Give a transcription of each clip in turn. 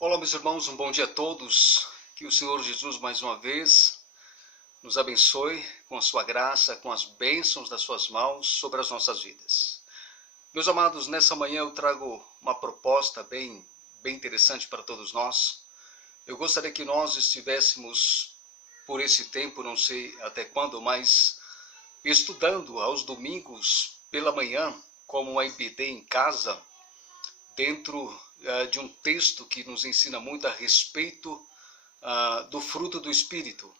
Olá, meus irmãos, um bom dia a todos. Que o Senhor Jesus, mais uma vez, nos abençoe com a sua graça, com as bênçãos das suas mãos sobre as nossas vidas. Meus amados, nessa manhã eu trago uma proposta bem interessante para todos nós. Eu gostaria que nós estivéssemos, por esse tempo, não sei até quando, mas estudando aos domingos pela manhã, como uma IBD em casa, dentro de um texto que nos ensina muito a respeito do fruto do Espírito.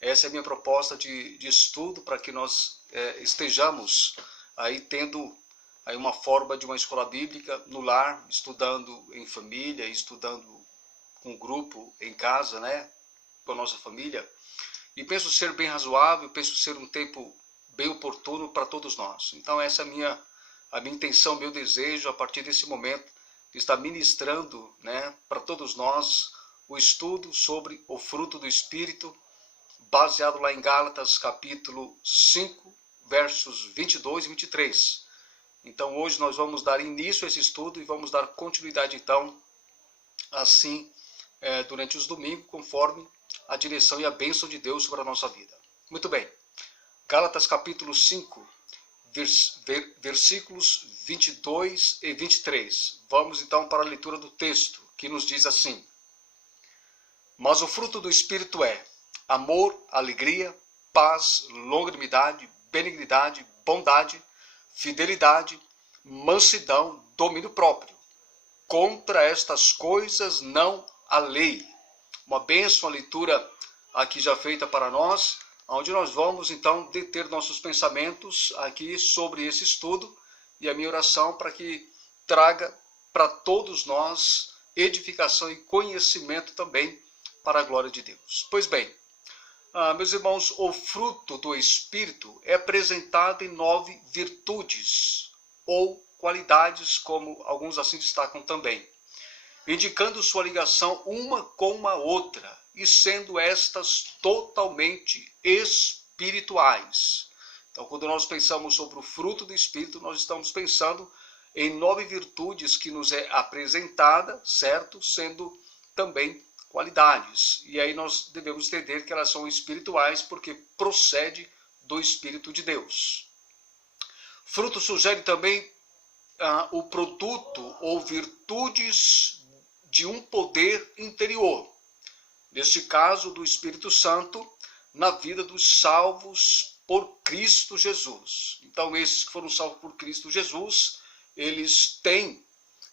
Essa é a minha proposta de estudo para que nós estejamos aí tendo aí uma forma de uma escola bíblica no lar, estudando em família, estudando com grupo em casa, né, com a nossa família. E penso ser bem razoável, penso ser um tempo bem oportuno para todos nós. Então essa é a minha intenção, meu desejo, a partir desse momento, está ministrando, né, para todos nós o estudo sobre o fruto do Espírito, baseado lá em Gálatas capítulo 5, versos 22 e 23. Então hoje nós vamos dar início a esse estudo e vamos dar continuidade então, assim, durante os domingos, conforme a direção e a bênção de Deus sobre a nossa vida. Muito bem, Gálatas capítulo 5, versículos 22 e 23. Vamos então para a leitura do texto, que nos diz assim: Mas o fruto do Espírito é amor, alegria, paz, longanimidade, benignidade, bondade, fidelidade, mansidão, domínio próprio. Contra estas coisas não há lei. Uma bênção, a leitura aqui já feita para nós, onde nós vamos então deter nossos pensamentos aqui sobre esse estudo, e a minha oração para que traga para todos nós edificação e conhecimento também para a glória de Deus. Pois bem, meus irmãos, o fruto do Espírito é apresentado em 9 virtudes ou qualidades, como alguns assim destacam também, indicando sua ligação uma com a outra, e sendo estas totalmente espirituais. Então, quando nós pensamos sobre o fruto do Espírito, nós estamos pensando em 9 virtudes que nos é apresentada, certo? Sendo também qualidades. E aí nós devemos entender que elas são espirituais, porque procede do Espírito de Deus. Fruto sugere também o produto ou virtudes de um poder interior. Neste caso, do Espírito Santo, na vida dos salvos por Cristo Jesus. Então, esses que foram salvos por Cristo Jesus, eles têm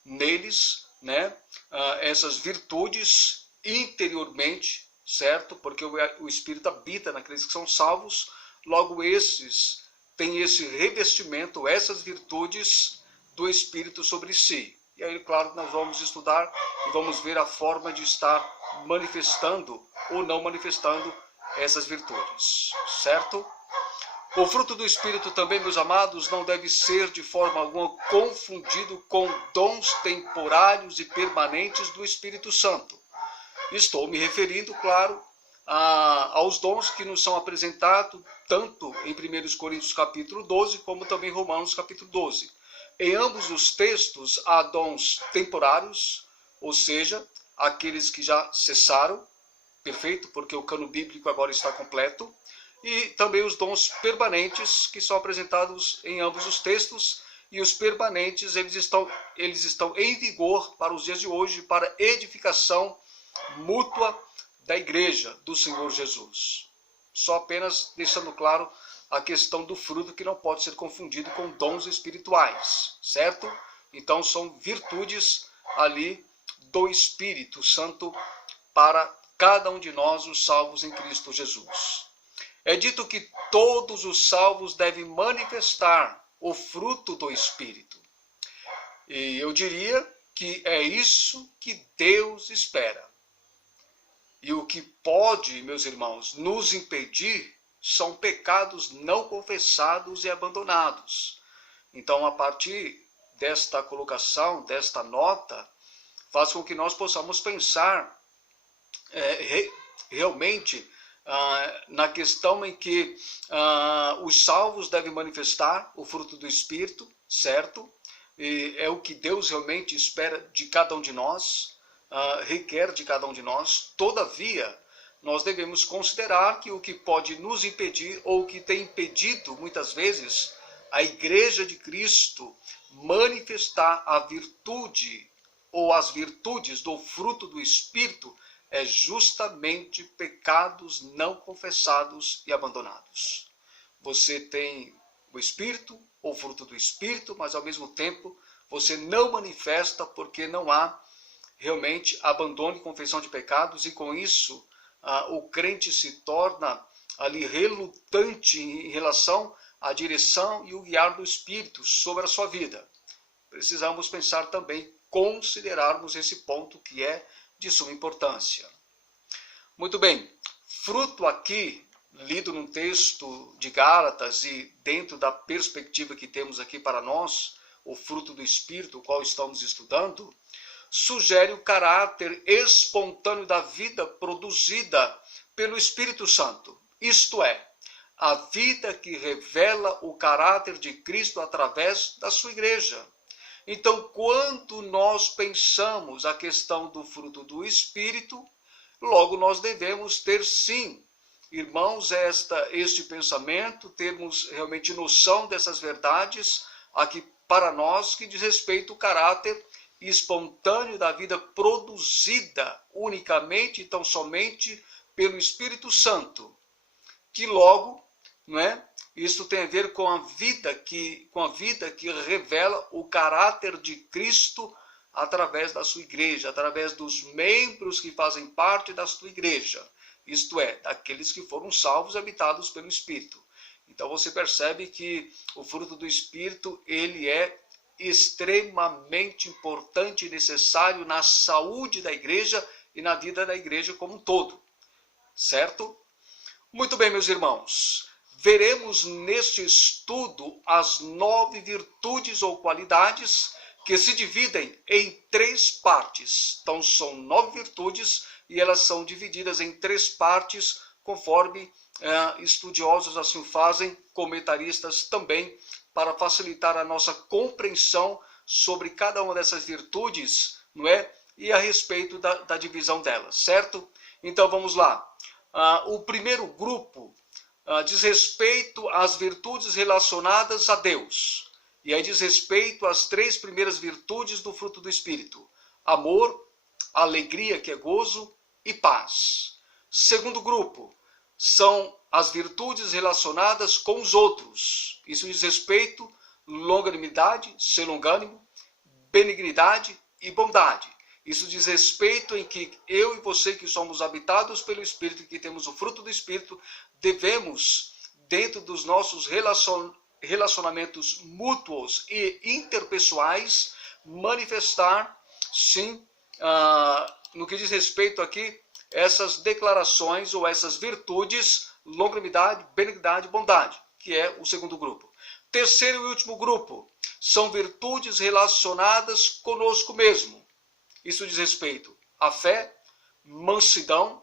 neles, né, essas virtudes interiormente, certo? Porque o Espírito habita naqueles que são salvos, logo esses têm esse revestimento, essas virtudes do Espírito sobre si. E aí, claro, nós vamos estudar e vamos ver a forma de estar manifestando ou não manifestando essas virtudes, certo? O fruto do Espírito também, meus amados, não deve ser de forma alguma confundido com dons temporários e permanentes do Espírito Santo. Estou me referindo, claro, aos dons que nos são apresentados tanto em 1 Coríntios capítulo 12, como também em Romanos capítulo 12. Em ambos os textos há dons temporários, ou seja, aqueles que já cessaram, perfeito, porque o cano bíblico agora está completo, e também os dons permanentes que são apresentados em ambos os textos, e os permanentes eles estão em vigor para os dias de hoje, para edificação mútua da igreja do Senhor Jesus. Só apenas deixando claro a questão do fruto, que não pode ser confundido com dons espirituais, certo? Então são virtudes ali do Espírito Santo para cada um de nós, os salvos em Cristo Jesus. É dito que todos os salvos devem manifestar o fruto do Espírito. E eu diria que é isso que Deus espera. E o que pode, meus irmãos, nos impedir são pecados não confessados e abandonados. Então, a partir desta colocação, desta nota, faz com que nós possamos pensar realmente na questão em que os salvos devem manifestar o fruto do Espírito, certo? E é o que Deus realmente espera de cada um de nós. requer de cada um de nós. Todavia, nós devemos considerar que o que pode nos impedir, ou o que tem impedido muitas vezes a Igreja de Cristo manifestar a virtude ou as virtudes do fruto do Espírito, é justamente pecados não confessados e abandonados. Você tem o Espírito, ou fruto do Espírito, mas ao mesmo tempo você não manifesta porque não há realmente abandono e confissão de pecados, e com isso o crente se torna ali relutante em relação à direção e o guiar do Espírito sobre a sua vida. Precisamos pensar também, considerarmos esse ponto que é de suma importância. Muito bem, fruto aqui, lido num texto de Gálatas e dentro da perspectiva que temos aqui para nós, o fruto do Espírito, o qual estamos estudando, sugere o caráter espontâneo da vida produzida pelo Espírito Santo. Isto é, a vida que revela o caráter de Cristo através da sua igreja. Então, quando nós pensamos a questão do fruto do Espírito, logo nós devemos ter sim, irmãos, este pensamento, termos realmente noção dessas verdades aqui para nós, que diz respeito ao caráter espontâneo da vida produzida unicamente e tão somente pelo Espírito Santo, que logo, não é? Isso tem a ver com a vida que revela o caráter de Cristo através da sua igreja, através dos membros que fazem parte da sua igreja, isto é, daqueles que foram salvos e habitados pelo Espírito. Então você percebe que o fruto do Espírito, ele é extremamente importante e necessário na saúde da igreja e na vida da igreja como um todo. Certo? Muito bem, meus irmãos. Veremos neste estudo as 9 virtudes ou qualidades que se dividem em 3 partes. Então são 9 virtudes e elas são divididas em 3 partes, conforme estudiosos assim o fazem, comentaristas também, para facilitar a nossa compreensão sobre cada uma dessas virtudes, não é? E a respeito da divisão delas, certo? Então vamos lá. O primeiro grupo diz respeito às virtudes relacionadas a Deus. E aí diz respeito às 3 primeiras virtudes do fruto do Espírito: amor, alegria, que é gozo, e paz. Segundo grupo são as virtudes relacionadas com os outros. Isso diz respeito à longanimidade, ser longânimo, benignidade e bondade. Isso diz respeito em que eu e você, que somos habitados pelo Espírito, que temos o fruto do Espírito, devemos, dentro dos nossos relacionamentos mútuos e interpessoais, manifestar, sim, no que diz respeito aqui, essas declarações ou essas virtudes, longanimidade, benignidade e bondade, que é o segundo grupo. Terceiro e último grupo são virtudes relacionadas conosco mesmo. Isso diz respeito à fé, mansidão,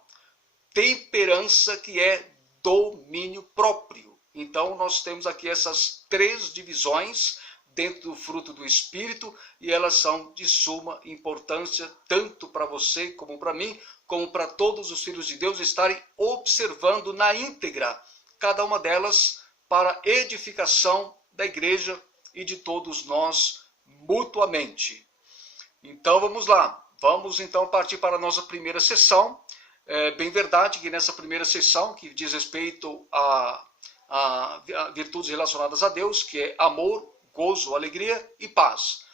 temperança, que é domínio próprio. Então nós temos aqui essas 3 divisões dentro do fruto do Espírito, e elas são de suma importância, tanto para você como para mim, como para todos os filhos de Deus, estarem observando na íntegra cada uma delas para edificação da igreja e de todos nós mutuamente. Então vamos lá, vamos então partir para a nossa primeira sessão. É bem verdade que nessa primeira sessão, que diz respeito a virtudes relacionadas a Deus, que é amor, gozo, alegria e paz.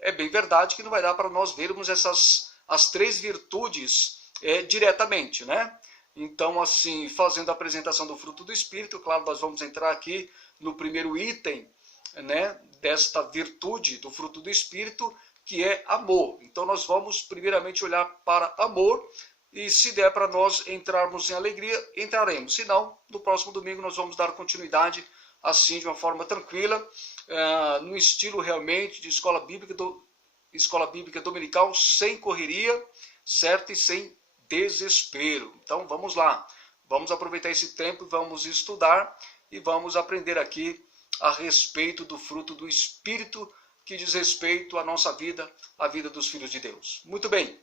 É bem verdade que não vai dar para nós vermos as 3 virtudes diretamente, né? Então, assim, fazendo a apresentação do fruto do Espírito, claro, nós vamos entrar aqui no primeiro item, né, desta virtude do fruto do Espírito, que é amor. Então nós vamos primeiramente olhar para amor, e se der para nós entrarmos em alegria, entraremos. Se não, no próximo domingo nós vamos dar continuidade assim, de uma forma tranquila, no estilo realmente de escola bíblica dominical, sem correria, certo? E sem desespero. Então vamos lá, vamos aproveitar esse tempo, vamos estudar e vamos aprender aqui a respeito do fruto do Espírito, que diz respeito à nossa vida, à vida dos filhos de Deus. Muito bem,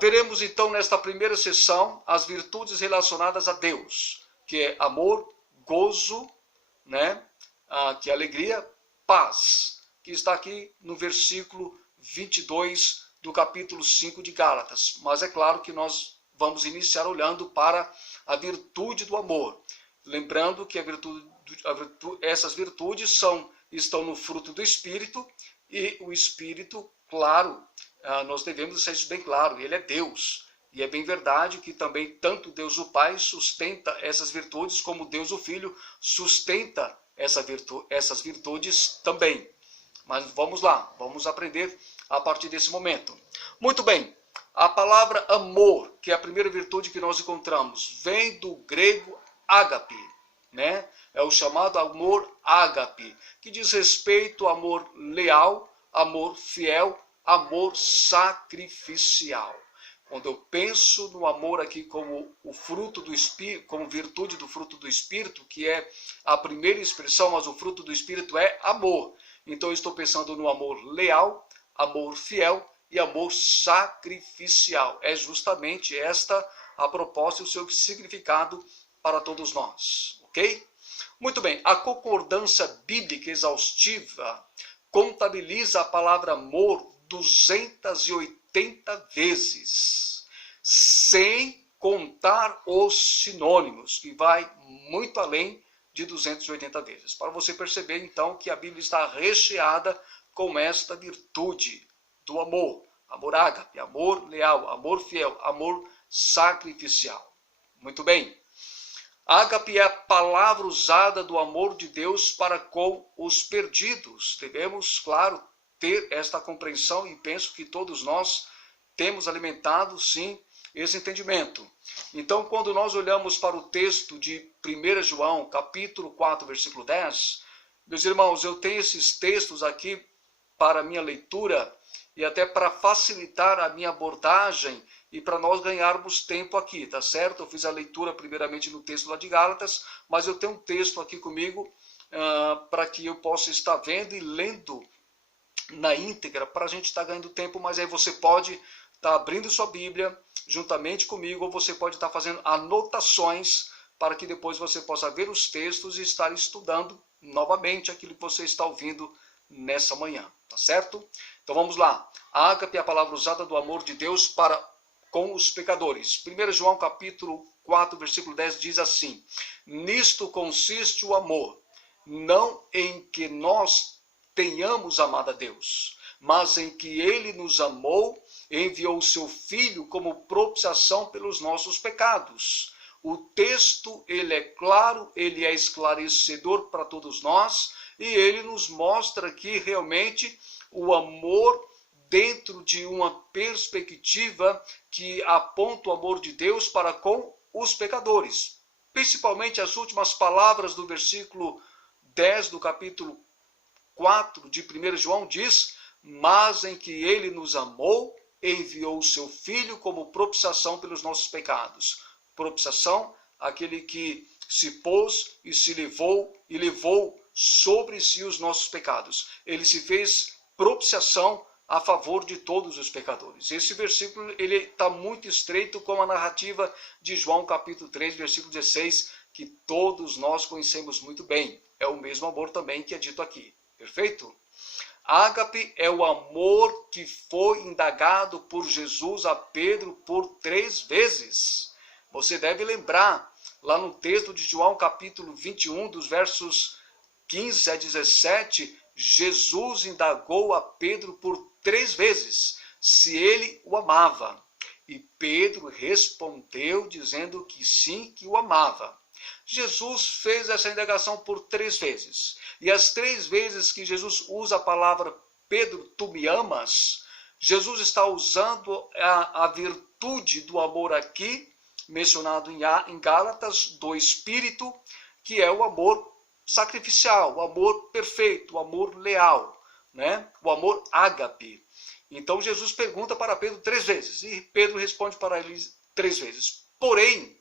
Veremos então nesta primeira sessão as virtudes relacionadas a Deus, que é amor, gozo, né? Que é alegria, paz, que está aqui no versículo 22 do capítulo 5 de Gálatas. Mas é claro que nós vamos iniciar olhando para a virtude do amor. Lembrando que essas virtudes estão no fruto do Espírito, e o Espírito, claro, nós devemos deixar isso bem claro, ele é Deus. E é bem verdade que também tanto Deus o Pai sustenta essas virtudes, como Deus o Filho sustenta essas virtudes também. Mas vamos lá, vamos aprender a partir desse momento. Muito bem, a palavra amor, que é a primeira virtude que nós encontramos, vem do grego ágape, né? É o chamado amor ágape, que diz respeito ao amor leal, amor fiel, amor sacrificial. Quando eu penso no amor aqui como o fruto do Espírito, como virtude do fruto do Espírito, que é a primeira expressão, mas o fruto do Espírito é amor. Então eu estou pensando no amor leal, amor fiel e amor sacrificial. É justamente esta a proposta e o seu significado para todos nós, ok? Muito bem, a concordância bíblica exaustiva contabiliza a palavra amor 280 vezes, sem contar os sinônimos, que vai muito além de 280 vezes. Para você perceber, então, que a Bíblia está recheada com esta virtude do amor. Amor ágape, amor leal, amor fiel, amor sacrificial. Muito bem. Ágape é a palavra usada do amor de Deus para com os perdidos. Devemos, claro, ter esta compreensão e penso que todos nós temos alimentado, sim, esse entendimento. Então, quando nós olhamos para o texto de 1 João, capítulo 4, versículo 10, meus irmãos, eu tenho esses textos aqui para minha leitura e até para facilitar a minha abordagem e para nós ganharmos tempo aqui, tá certo? Eu fiz a leitura primeiramente no texto lá de Gálatas, mas eu tenho um texto aqui comigo para que eu possa estar vendo e lendo na íntegra, para a gente estar ganhando tempo, mas aí você pode estar abrindo sua Bíblia juntamente comigo, ou você pode estar fazendo anotações para que depois você possa ver os textos e estar estudando novamente aquilo que você está ouvindo nessa manhã, tá certo? Então vamos lá. A ágape é a palavra usada do amor de Deus para com os pecadores. 1 João capítulo 4, versículo 10 diz assim: nisto consiste o amor, não em que nós tenhamos amado a Deus, mas em que ele nos amou e enviou o seu Filho como propiciação pelos nossos pecados. O texto, ele é claro, ele é esclarecedor para todos nós, e ele nos mostra que realmente o amor dentro de uma perspectiva que aponta o amor de Deus para com os pecadores. Principalmente as últimas palavras do versículo 10 do capítulo 4 de 1 João diz: mas em que ele nos amou, enviou o seu Filho como propiciação pelos nossos pecados. Propiciação, aquele que se pôs e se levou sobre si os nossos pecados. Ele se fez propiciação a favor de todos os pecadores. Esse versículo ele está muito estreito com a narrativa de João capítulo 3, versículo 16, que todos nós conhecemos muito bem. É o mesmo amor também que é dito aqui. Perfeito? Ágape é o amor que foi indagado por Jesus a Pedro por 3 vezes. Você deve lembrar, lá no texto de João capítulo 21, dos versos 15 a 17, Jesus indagou a Pedro por 3 vezes se ele o amava. E Pedro respondeu dizendo que sim, que o amava. Jesus fez essa indagação por 3 vezes. E as 3 vezes que Jesus usa a palavra Pedro, tu me amas, Jesus está usando a virtude do amor aqui, mencionado em Gálatas, do Espírito, que é o amor sacrificial, o amor perfeito, o amor leal, né? O amor ágape. Então Jesus pergunta para Pedro 3 vezes, e Pedro responde para ele 3 vezes. Porém,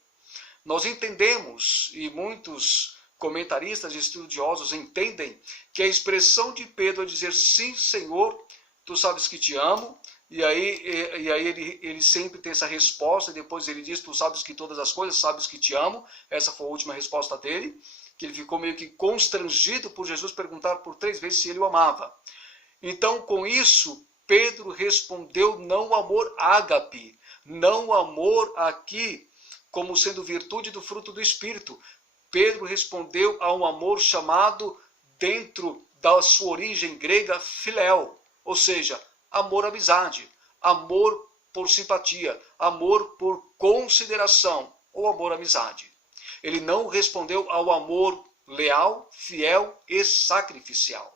nós entendemos, e muitos comentaristas e estudiosos entendem, que a expressão de Pedro é dizer: sim, Senhor, tu sabes que te amo, E aí ele sempre tem essa resposta, e depois ele diz, tu sabes que todas as coisas, sabes que te amo. Essa foi a última resposta dele, que ele ficou meio que constrangido por Jesus perguntar por 3 vezes se ele o amava. Então, com isso, Pedro respondeu não o amor ágape, não o amor aqui como sendo virtude do fruto do Espírito. Pedro respondeu a um amor chamado, dentro da sua origem grega, filéu, ou seja, amor-amizade, amor por simpatia, amor por consideração, ou amor-amizade. Ele não respondeu ao amor leal, fiel e sacrificial.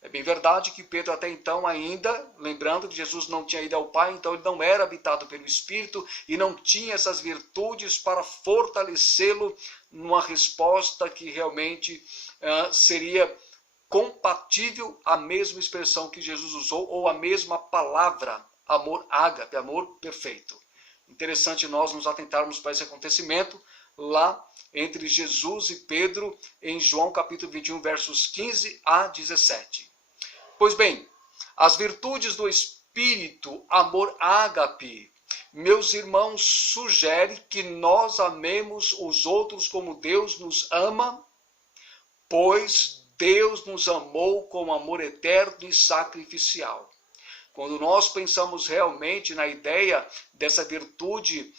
É bem verdade que Pedro até então ainda, lembrando que Jesus não tinha ido ao Pai, então ele não era habitado pelo Espírito e não tinha essas virtudes para fortalecê-lo numa resposta que realmente seria compatível à mesma expressão que Jesus usou, ou a mesma palavra, amor ágape, amor perfeito. Interessante nós nos atentarmos para esse acontecimento lá entre Jesus e Pedro em João capítulo 21, versos 15 a 17. Pois bem, as virtudes do Espírito, amor ágape, meus irmãos, sugere que nós amemos os outros como Deus nos ama, pois Deus nos amou com amor eterno e sacrificial. Quando nós pensamos realmente na ideia dessa virtude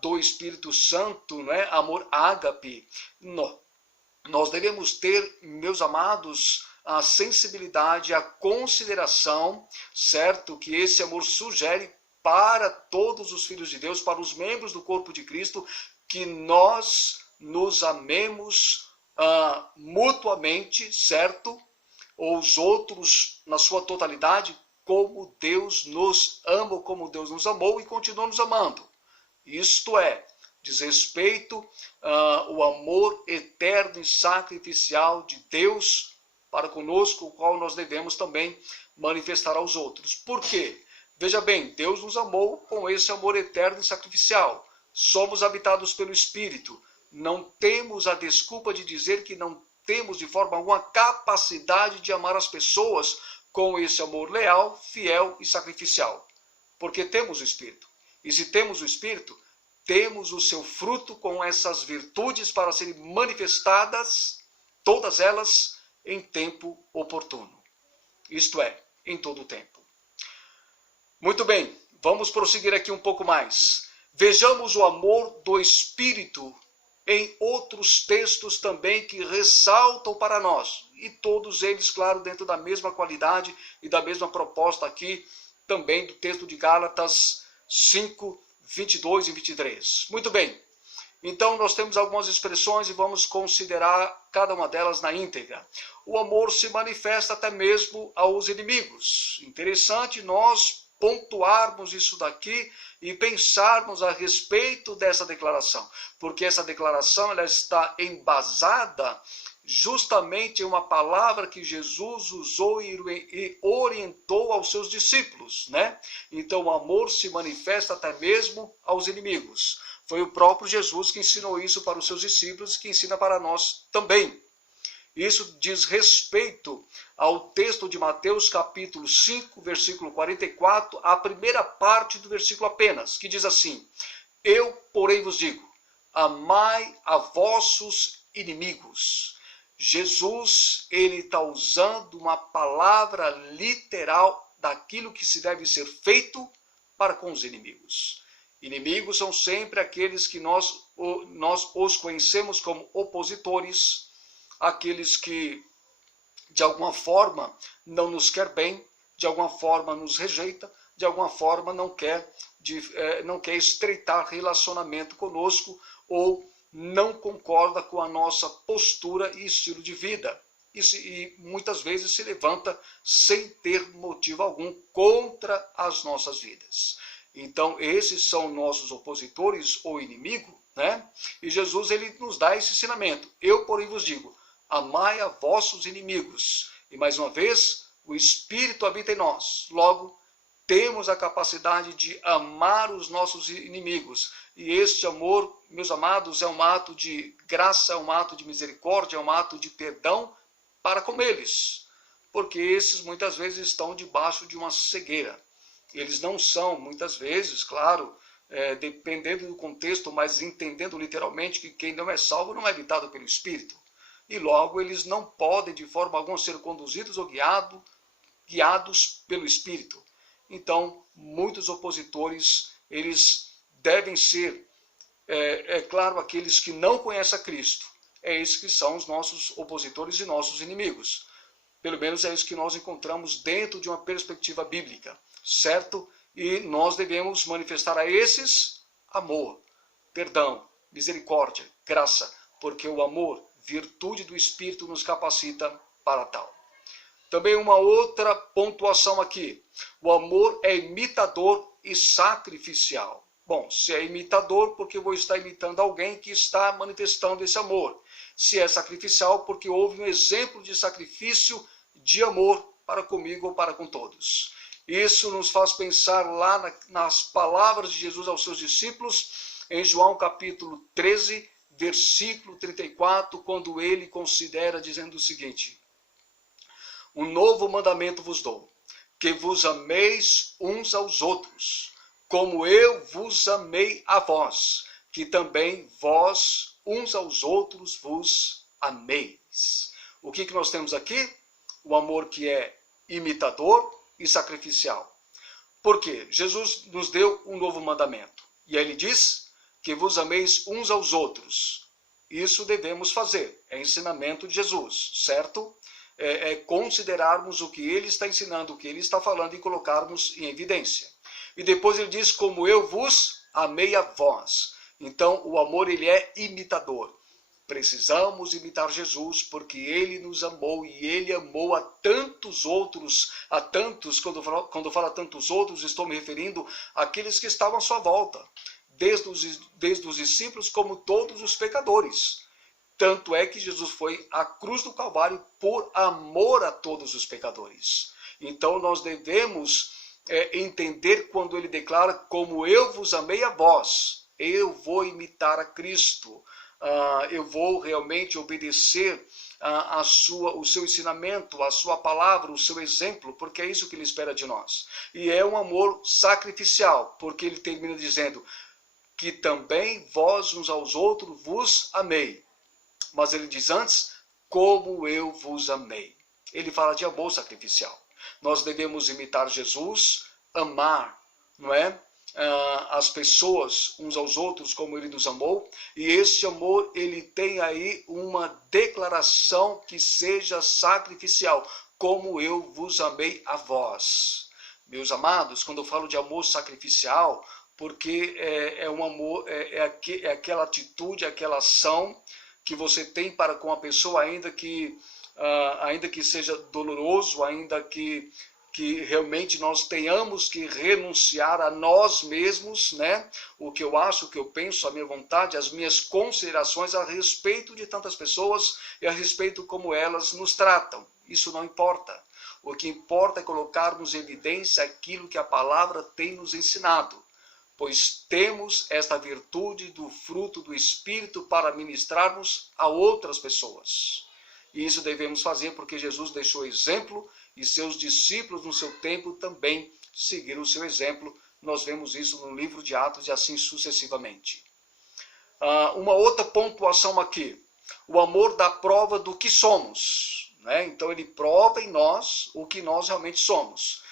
do Espírito Santo, né, amor ágape, nós devemos ter, meus amados, a sensibilidade, a consideração, certo, que esse amor sugere para todos os filhos de Deus, para os membros do corpo de Cristo, que nós nos amemos mutuamente, certo? Ou os outros na sua totalidade, como Deus nos ama, como Deus nos amou e continua nos amando. Isto é, diz respeito ao amor eterno e sacrificial de Deus para conosco, o qual nós devemos também manifestar aos outros. Por quê? Veja bem, Deus nos amou com esse amor eterno e sacrificial. Somos habitados pelo Espírito. Não temos a desculpa de dizer que não temos de forma alguma capacidade de amar as pessoas com esse amor leal, fiel e sacrificial. Porque temos o Espírito. E se temos o Espírito, temos o seu fruto com essas virtudes para serem manifestadas, todas elas, em tempo oportuno. Isto é, em todo o tempo. Muito bem, vamos prosseguir aqui um pouco mais. Vejamos o amor do Espírito em outros textos também que ressaltam para nós. E todos eles, claro, dentro da mesma qualidade e da mesma proposta aqui, também do texto de Gálatas 5, 22 e 23. Muito bem. Então, nós temos algumas expressões e vamos considerar cada uma delas na íntegra. O amor se manifesta até mesmo aos inimigos. Interessante nós pontuarmos isso daqui e pensarmos a respeito dessa declaração. Porque essa declaração ela está embasada justamente em uma palavra que Jesus usou e orientou aos seus discípulos, né? Então, o amor se manifesta até mesmo aos inimigos. Foi o próprio Jesus que ensinou isso para os seus discípulos e que ensina para nós também. Isso diz respeito ao texto de Mateus capítulo 5, versículo 44, a primeira parte do versículo apenas, que diz assim: Eu, porém, vos digo, amai a vossos inimigos. Jesus, ele está usando uma palavra literal daquilo que se deve ser feito para com os inimigos. Inimigos são sempre aqueles que nós os conhecemos como opositores, aqueles que de alguma forma não nos quer bem, de alguma forma nos rejeita, de alguma forma não quer estreitar relacionamento conosco ou não concorda com a nossa postura e estilo de vida. E muitas vezes se levanta sem ter motivo algum contra as nossas vidas. Então, esses são nossos opositores ou inimigo, né? E Jesus ele nos dá esse ensinamento. Eu, porém, vos digo, amai a vossos inimigos. E mais uma vez, o Espírito habita em nós. Logo, temos a capacidade de amar os nossos inimigos. E este amor, meus amados, é um ato de graça, é um ato de misericórdia, é um ato de perdão para com eles. Porque esses muitas vezes estão debaixo de uma cegueira. Eles não são, muitas vezes, claro, dependendo do contexto, mas entendendo literalmente que quem não é salvo não é habitado pelo Espírito. E logo eles não podem de forma alguma ser conduzidos ou guiados pelo Espírito. Então, muitos opositores, eles devem ser, claro, aqueles que não conhecem a Cristo. Esses que são os nossos opositores e nossos inimigos. Pelo menos é isso que nós encontramos dentro de uma perspectiva bíblica, certo? E nós devemos manifestar a esses amor, perdão, misericórdia, graça, porque o amor, virtude do Espírito, nos capacita para tal. Também uma outra pontuação aqui. O amor é imitador e sacrificial. Bom, se é imitador, porque eu vou estar imitando alguém que está manifestando esse amor. Se é sacrificial, porque houve um exemplo de sacrifício de amor para comigo ou para com todos. Isso nos faz pensar lá nas palavras de Jesus aos seus discípulos, em João capítulo 13, versículo 34, quando ele considera dizendo o seguinte: um novo mandamento vos dou, que vos ameis uns aos outros, como eu vos amei a vós, que também vós uns aos outros vos ameis. O que nós temos aqui? O amor que é imitador e sacrificial. Por quê? Jesus nos deu um novo mandamento. E aí ele diz que vos ameis uns aos outros. Isso devemos fazer. É ensinamento de Jesus, certo? É considerarmos o que ele está ensinando, o que ele está falando e colocarmos em evidência. E depois ele diz, como eu vos amei a vós. Então, o amor, ele é imitador. Precisamos imitar Jesus, porque ele nos amou e ele amou a tantos outros, quando fala tantos outros, estou me referindo àqueles que estavam à sua volta, desde os discípulos como todos os pecadores. Tanto é que Jesus foi à cruz do Calvário por amor a todos os pecadores. Então nós devemos entender quando ele declara, como eu vos amei a vós, eu vou imitar a Cristo. Eu vou realmente obedecer o seu ensinamento, a sua palavra, o seu exemplo, porque é isso que ele espera de nós. E é um amor sacrificial, porque ele termina dizendo que também vós uns aos outros vos amei. Mas ele diz antes, como eu vos amei. Ele fala de amor sacrificial. Nós devemos imitar Jesus, amar, não é? As pessoas uns aos outros como ele nos amou, e esse amor ele tem aí uma declaração que seja sacrificial, como eu vos amei a vós. Meus amados, quando eu falo de amor sacrificial, porque é um amor, é aquela atitude, aquela ação que você tem para com a pessoa, ainda que seja doloroso, ainda que realmente nós tenhamos que renunciar a nós mesmos, né? O que eu acho, o que eu penso, a minha vontade, as minhas considerações a respeito de tantas pessoas e a respeito como elas nos tratam. Isso não importa. O que importa é colocarmos em evidência aquilo que a palavra tem nos ensinado, pois temos esta virtude do fruto do Espírito para ministrarmos a outras pessoas. E isso devemos fazer porque Jesus deixou exemplo e seus discípulos no seu tempo também seguiram o seu exemplo. Nós vemos isso no livro de Atos e assim sucessivamente. Uma outra pontuação aqui. O amor dá prova do que somos, né? Então ele prova em nós o que nós realmente somos.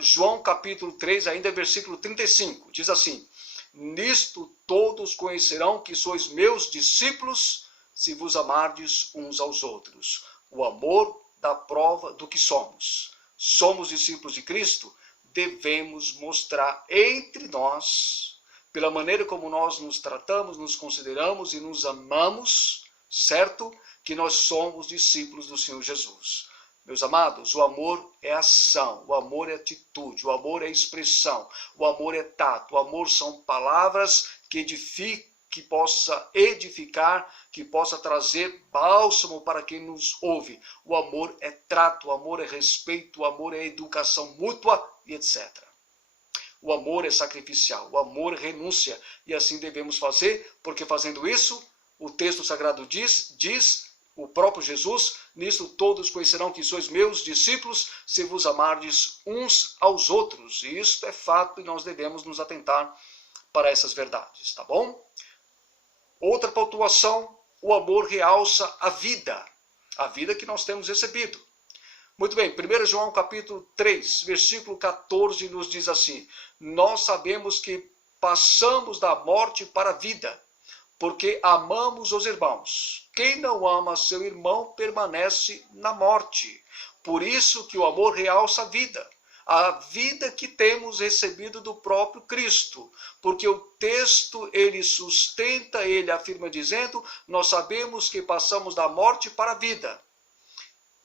João capítulo 3, ainda versículo 35, diz assim: nisto todos conhecerão que sois meus discípulos, se vos amardes uns aos outros. O amor dá prova do que somos. Somos discípulos de Cristo, devemos mostrar entre nós, pela maneira como nós nos tratamos, nos consideramos e nos amamos, certo? Que nós somos discípulos do Senhor Jesus. Meus amados, o amor é ação, o amor é atitude, o amor é expressão, o amor é tato, o amor são palavras que edificam, que possa edificar, que possa trazer bálsamo para quem nos ouve. O amor é trato, o amor é respeito, o amor é educação mútua e etc. O amor é sacrificial, o amor é renúncia, e assim devemos fazer, porque fazendo isso, o texto sagrado diz o próprio Jesus, nisto todos conhecerão que sois meus discípulos, se vos amardes uns aos outros. E isto é fato e nós devemos nos atentar para essas verdades, tá bom? Outra pontuação, o amor realça a vida que nós temos recebido. Muito bem, 1 João capítulo 3, versículo 14 nos diz assim: nós sabemos que passamos da morte para a vida, porque amamos os irmãos. Quem não ama seu irmão permanece na morte. Por isso que o amor realça a vida que temos recebido do próprio Cristo. Porque o texto, ele sustenta, ele afirma dizendo, nós sabemos que passamos da morte para a vida.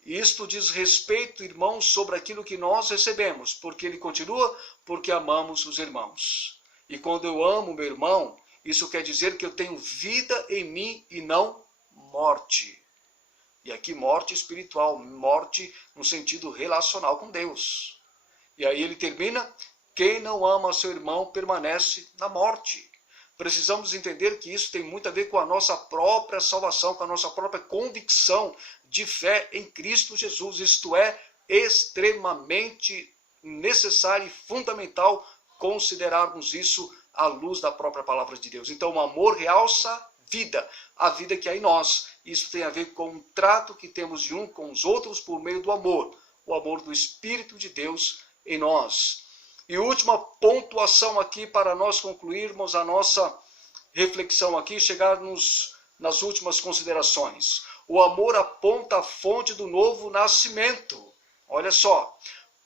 Isto diz respeito, irmãos, sobre aquilo que nós recebemos. Porque ele continua, porque amamos os irmãos. E quando eu amo meu irmão, isso quer dizer que eu tenho vida em mim e não morte. E aqui morte espiritual, morte no sentido relacional com Deus. E aí ele termina, quem não ama seu irmão permanece na morte. Precisamos entender que isso tem muito a ver com a nossa própria salvação, com a nossa própria convicção de fé em Cristo Jesus. Isto é extremamente necessário e fundamental considerarmos isso à luz da própria palavra de Deus. Então o amor realça a vida que há em nós. Isso tem a ver com o trato que temos de um com os outros por meio do amor. O amor do Espírito de Deus em nós. E última pontuação aqui para nós concluirmos a nossa reflexão aqui, chegarmos nas últimas considerações. O amor aponta a fonte do novo nascimento. Olha só,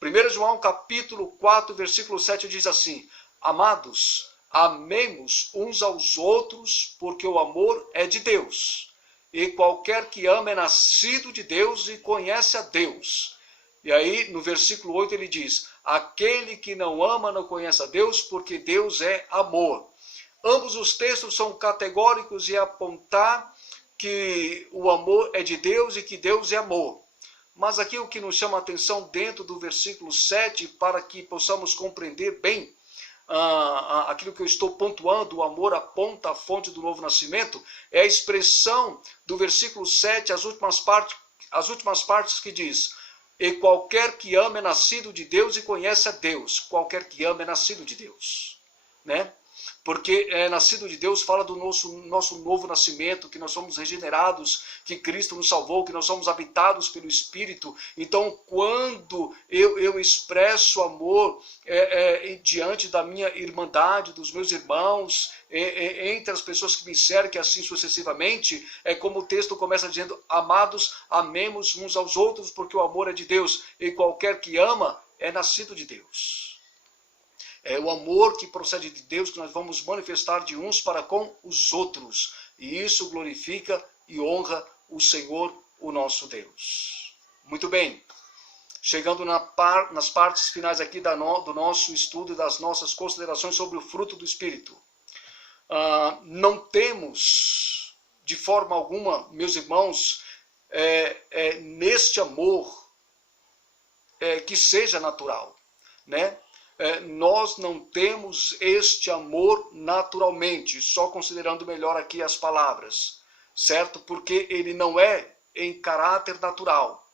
1 João capítulo 4, versículo 7 diz assim: amados, amemos uns aos outros, porque o amor é de Deus. E qualquer que ama é nascido de Deus e conhece a Deus. E aí, no versículo 8, ele diz, aquele que não ama não conhece a Deus, porque Deus é amor. Ambos os textos são categóricos e apontar que o amor é de Deus e que Deus é amor. Mas aqui o que nos chama a atenção dentro do versículo 7, para que possamos compreender bem aquilo que eu estou pontuando, o amor aponta a fonte do novo nascimento, é a expressão do versículo 7, as últimas partes que diz, e qualquer que ama é nascido de Deus e conhece a Deus. Qualquer que ama é nascido de Deus, né? Porque nascido de Deus fala do nosso novo nascimento, que nós somos regenerados, que Cristo nos salvou, que nós somos habitados pelo Espírito. Então, quando eu expresso amor diante da minha irmandade, dos meus irmãos, entre as pessoas que me cercam, assim sucessivamente, é como o texto começa dizendo, amados, amemos uns aos outros, porque o amor é de Deus, e qualquer que ama é nascido de Deus. É o amor que procede de Deus que nós vamos manifestar de uns para com os outros. E isso glorifica e honra o Senhor, o nosso Deus. Muito bem. Chegando nas partes finais aqui do nosso estudo e das nossas considerações sobre o fruto do Espírito. Não temos, de forma alguma, meus irmãos, neste amor que seja natural, né? Nós não temos este amor naturalmente, só considerando melhor aqui as palavras, certo? Porque ele não é em caráter natural.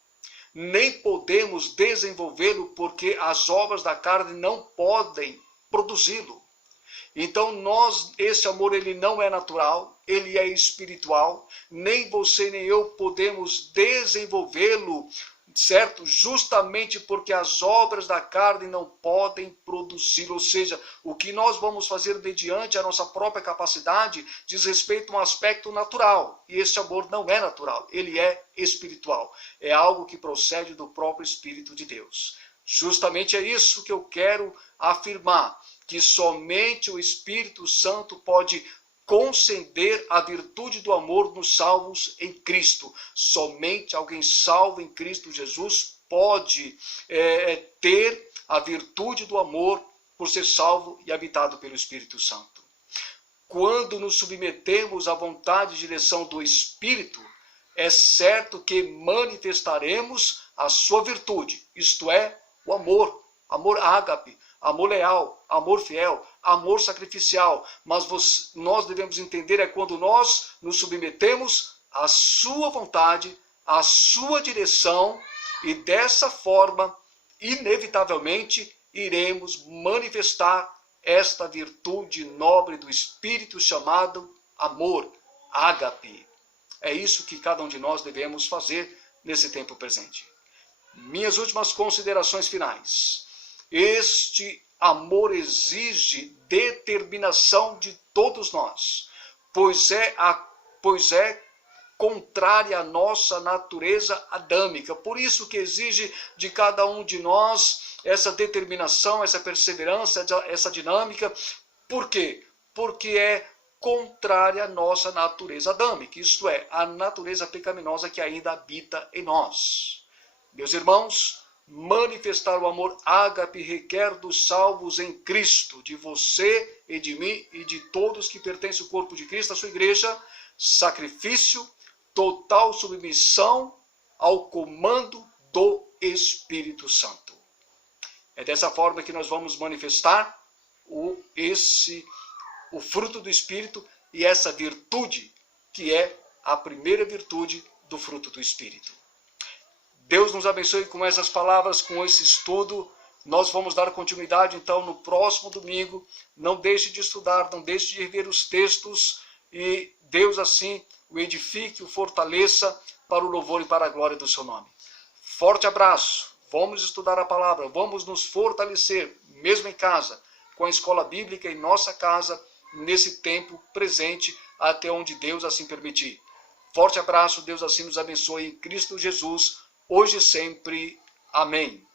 Nem podemos desenvolvê-lo porque as obras da carne não podem produzi-lo. Então esse amor ele não é natural, ele é espiritual, nem você nem eu podemos desenvolvê-lo, certo? Justamente porque as obras da carne não podem produzir, ou seja, o que nós vamos fazer mediante a nossa própria capacidade diz respeito a um aspecto natural, e esse amor não é natural, ele é espiritual, é algo que procede do próprio Espírito de Deus. Justamente é isso que eu quero afirmar, que somente o Espírito Santo pode conceder a virtude do amor nos salvos em Cristo. Somente alguém salvo em Cristo Jesus pode ter a virtude do amor por ser salvo e habitado pelo Espírito Santo. Quando nos submetemos à vontade e direção do Espírito, é certo que manifestaremos a sua virtude, isto é, o amor, amor ágape, amor leal, amor fiel, amor sacrificial. Mas nós devemos entender quando nós nos submetemos a sua vontade, a sua direção, e dessa forma, inevitavelmente, iremos manifestar esta virtude nobre do Espírito chamado amor, ágape. É isso que cada um de nós devemos fazer nesse tempo presente. Minhas últimas considerações finais. Este amor exige determinação de todos nós, pois é contrária à nossa natureza adâmica. Por isso que exige de cada um de nós essa determinação, essa perseverança, essa dinâmica. Por quê? Porque é contrária à nossa natureza adâmica, isto é, a natureza pecaminosa que ainda habita em nós. Meus irmãos, manifestar o amor ágape requer dos salvos em Cristo, de você e de mim e de todos que pertencem ao corpo de Cristo, a sua igreja, sacrifício, total submissão ao comando do Espírito Santo. É dessa forma que nós vamos manifestar o fruto do Espírito e essa virtude que é a primeira virtude do fruto do Espírito. Deus nos abençoe com essas palavras, com esse estudo. Nós vamos dar continuidade então no próximo domingo. Não deixe de estudar, não deixe de rever os textos e Deus assim o edifique, o fortaleça para o louvor e para a glória do seu nome. Forte abraço. Vamos estudar a palavra, vamos nos fortalecer, mesmo em casa, com a escola bíblica em nossa casa, nesse tempo presente, até onde Deus assim permitir. Forte abraço, Deus assim nos abençoe em Cristo Jesus, hoje e sempre. Amém.